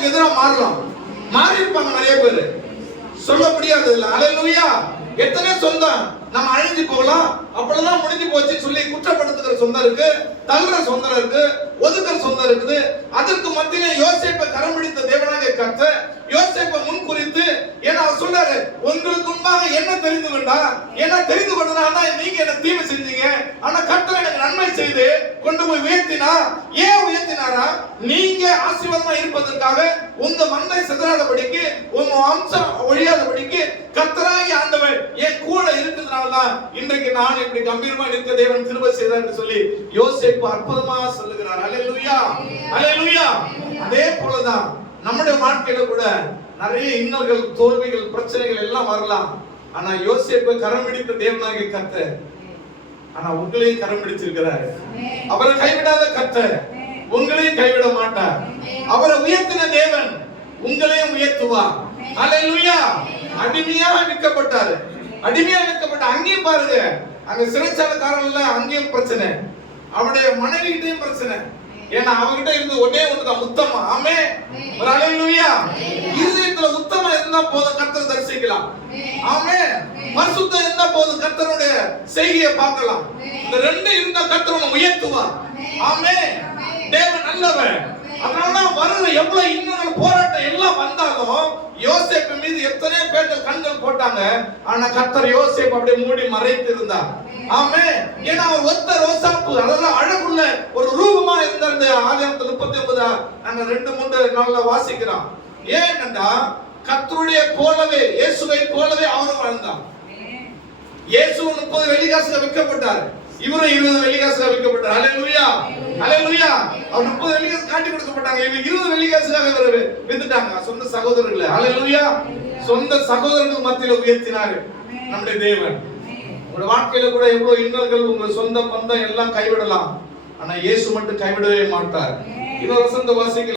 அதுக்கு எதிராக மாறலாம். மாறி இருப்பாங்க நிறைய பேர், சொல்ல முடியாது இல்ல. அல்லேலூயா. எத்தனை சொந்தம் நம்ம அழிஞ்சு போகலாம், அப்பதான் முடிஞ்சு போச்சு சொல்லி குற்றப்படுத்துகிற சொந்தம் இருக்கு, தள்ளுற சொந்தம் இருக்கு, ஒதுக்குற சொந்தம் இருக்குது. அதற்கு மத்தியில யோசேப்பை கரம் பிடித்த தேவனாகிய கர்த்தர் யோசேப்பை முன் குறித்து, ஏன்னா அவர் சொல்றாரு, உங்களுக்கு முன்பாக என்ன தெரிந்து கொண்டா, என்ன தெரிந்து கொண்டதுனா நீங்க என்ன தீமை செஞ்சீங்க, ஆனா கர்த்தர் எனக்கு நன்மை செய்து கொண்டு போய் உயர்த்தினா. ஏன் உயர்த்தினாரா? நீங்க ஆசீர்வாதமா இருப்பதற்காக, உங்க மந்தை சிதறாதபடிக்கு, உங்க வம்சம் ஒழியாதபடிக்கு கர்த்தராகிய ஆண்டவர் என் கூட இருக்கிறதுனாலதான் இன்றைக்கு நான் இப்படி கம்பீரமா நிற்க தேவன் கிருபை செய்தார் என்று சொல்லி யோசேப்பு அற்புதமா சொல்லுகிறார். அல்லேலூயா, அல்லேலூயா. அதே போலதான் நம்முடைய வாழ்க்கையில கூட நிறைய இன்னல்கள், தோல்விகள், பிரச்சனைகள் எல்லாம் வரலாம். ஆனா யோசேப்பை கரம் பிடித்த தேவனாகிய கர்த்தர், ஆனா உங்களையும் கரம் பிடிச்சிருக்கிறார். அவரை கைவிடாத கர்த்தர் உங்களையும் கைவிட மாட்டார். அவரை உயர்த்தின தேவன் உங்களையும் உயர்த்துவார். அல்லேலூயா. அடிமையா விற்கப்பட்டாரு, அடிமையா விற்கப்பட்ட அங்கேயும் பாருங்க, அங்க சிறைச்சாலைக்காரன்ல அங்கேயும் பிரச்சனை, அவருடைய மனைவிகிட்டையும் பிரச்சனை. ஏன்னா அவகிட்ட இருந்து ஒன்னே ஒண்ணுதான், உத்தமம். ஆமே. அல்லேலூயா. இருதயத்துல உத்தமம் இருந்தா போதும், கர்த்தரை தரிசிக்கலாம். ஆமே. பரிசுத்தம் இருந்தா போதும், கர்த்தருடைய செய்கையை பார்க்கலாம். இந்த ரெண்டு இருந்தா கர்த்தரை உயர்த்துவார். ஆமே. தேவன் நல்லவர். அதனாலதான் வருகிற எவ்வளவு இன்னொரு போராட்டம் எல்லாம் வந்தாலும் யோசேப்பு மீது எத்தனை பேர் கண்கள் போட்டாங்க, ஆனா கர்த்தர் யோசேப்பு அப்படியே மூடி மறைத்து இருந்தார். ஆமே. ஏன்னா அவர் ஒத்த ரோசாப்பு, அதெல்லாம் அழகுள்ள ஒரு ரூபமா இருந்த அந்த ஆதியாகமம் 39 நாங்க 2-3 நாள்ல வாசிக்கிறோம். ஏன்னா கர்த்தருடைய போலவே, இயேசுவை போலவே அவரும் வாழ்ந்தார். இயேசு 30 வெள்ளிக்காசுல விற்கப்பட்டார், இவரும் 20 வெள்ளிக்காசுல விற்கப்பட்டார். அல்லேலூயா, அல்லேலூயா. அவர் 30 வெள்ளிக்காசு காட்டி கொடுக்கப்பட்டாங்க, இவங்க 20 வெள்ளிக்காசுக்காக இவரை வித்துட்டாங்க சொந்த சகோதரர்களை. அல்லேலூயா. சொந்த சகோதரர்கள் மத்தியில உயர்த்தினார் நம்முடைய தேவன். உங்க வாழ்க்கையில கூட எவ்வளவு இன்னல்கள், உங்க சொந்த பந்தம் எல்லாம் கைவிடலாம், ஆனா இயேசு மட்டும் கைவிடவே மாட்டார். இன்னொரு வசந்த வாசிக்க